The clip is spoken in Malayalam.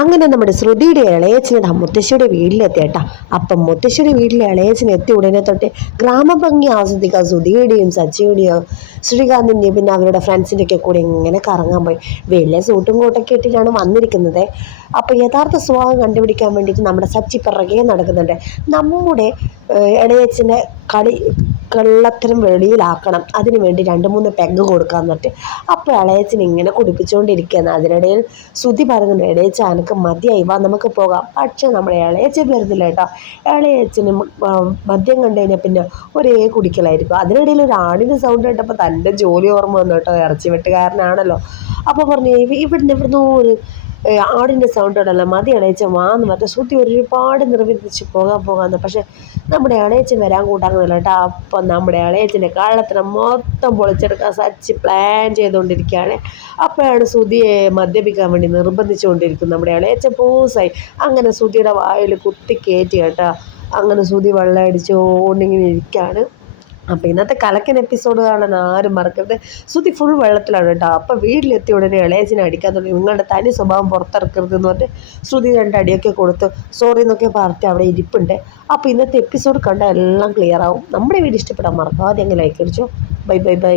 അങ്ങനെ നമ്മുടെ ശ്രുതിയുടെ ഇളയച്ചനയുടെ മുത്തശ്ശിയുടെ വീട്ടിലെത്തി കേട്ടാ അപ്പം മുത്തശ്ശിയുടെ വീട്ടിലെ ഇളയച്ചൻ എത്തി ഉടനെ തൊട്ട് ഗ്രാമഭംഗി ആസ്വദിക്കാൻ ശ്രുതിയുടെയും സച്ചിയുടെയും ശ്രീകാന്തിന്റെയും പിന്നെ അവരുടെ ഫ്രണ്ട്സിന്റെ ഒക്കെ കൂടെ ഇങ്ങനെ കറങ്ങാൻ പോയി. വലിയ സൂട്ടും കോട്ടൊക്കെ ഇട്ടിട്ടാണ് വന്നിരിക്കുന്നത്. അപ്പോൾ യഥാർത്ഥ സ്വഭാവം കണ്ടുപിടിക്കാൻ വേണ്ടിയിട്ട് നമ്മുടെ സച്ചി പിറകെ നടക്കുന്നുണ്ട്. നമ്മുടെ ഇളയച്ചന്റെ കളി കള്ളത്തരം വെളിയിലാക്കണം. അതിന് വേണ്ടി രണ്ട് മൂന്ന് പെഗ് കൊടുക്കാൻ പറ്റും അപ്പോൾ ഇളയച്ചൻ ഇങ്ങനെ കുടിപ്പിച്ചുകൊണ്ടിരിക്കുകയാണ് അതിനിടയിൽ ശ്രുതി പറയുന്നുണ്ട് ഇളയച്ച അനക്ക് മതിയായി. വാ നമുക്ക് പോകാം. പക്ഷേ നമ്മുടെ ഇളയച്ചൻ വരുന്നില്ല കേട്ടോ. ഇളയച്ചന് മദ്യം കണ്ടു കഴിഞ്ഞാൽ പിന്നെ ഒരേ കുടിക്കലായിരിക്കും. അതിനിടയിൽ ഒരു ആണിന് സൗണ്ട് കേട്ടപ്പോൾ തന്റെ ജോലി ഓർമ്മ വന്നു കേട്ടോ. ഇറച്ചി വെട്ടുകാരനാണല്ലോ അപ്പോൾ പറഞ്ഞു "ഇവ- ഇവിടുന്ന് ഇവിടുന്ന് ഒരു ആടിന്റെ സൗണ്ട് ഉണ്ടല്ലോ മതി അണയച്ച വാന്ന് മറ്റേ ശ്രുതി ഒരുപാട് നിർബന്ധിച്ച് പോകാൻ പോകാമെന്ന് പക്ഷേ നമ്മുടെ അണയച്ചൻ വരാൻ കൂട്ടാക്കുന്നില്ല കേട്ടോ. അപ്പം നമ്മുടെ അണയച്ചന്റെ കള്ളത്തിനെ മൊത്തം പൊളിച്ചെടുക്കാൻ സച്ചി പ്ലാൻ ചെയ്തുകൊണ്ടിരിക്കുകയാണ് അപ്പോഴാണ് സുതിയെ മദ്യപിക്കാൻ വേണ്ടി നിർബന്ധിച്ചുകൊണ്ടിരിക്കുന്നത് നമ്മുടെ അണയച്ചൻ പൂസായി. അങ്ങനെ സുതിയുടെ വായിൽ കുത്തി കയറ്റി കേട്ടോ. അങ്ങനെ സുതി വെള്ളം അടിച്ചുകൊണ്ടിങ്ങനെ ഇരിക്കുകയാണ്. അപ്പോൾ ഇന്നത്തെ കലക്കൻ എപ്പിസോഡ് കാണാൻ ആരും മറക്കരുത്. ശ്രുതി ഫുൾ വെള്ളത്തിലാണ് കേട്ടോ. അപ്പോൾ വീട്ടിലെത്തിയ ഉടനെ ഇളയച്ചിനെ അടിക്കാൻ തുടങ്ങി. നിങ്ങളുടെ തനി സ്വഭാവം പുറത്തിറക്കരുത് എന്ന് പറഞ്ഞിട്ട് ശ്രുതി രണ്ട് അടിയൊക്കെ കൊടുത്ത് സോറി എന്നൊക്കെ പറഞ്ഞിട്ട് അവിടെ ഇരിപ്പുണ്ട്. അപ്പോൾ ഇന്നത്തെ എപ്പിസോഡ് കണ്ടാൽ എല്ലാം ക്ലിയർ ആവും. നമ്മുടെ വീഡിയോ ഇഷ്ടപ്പെടാൻ മറക്കാതെ അങ്ങ് ലൈക്ക് അടിച്ചോ. Bye bye bye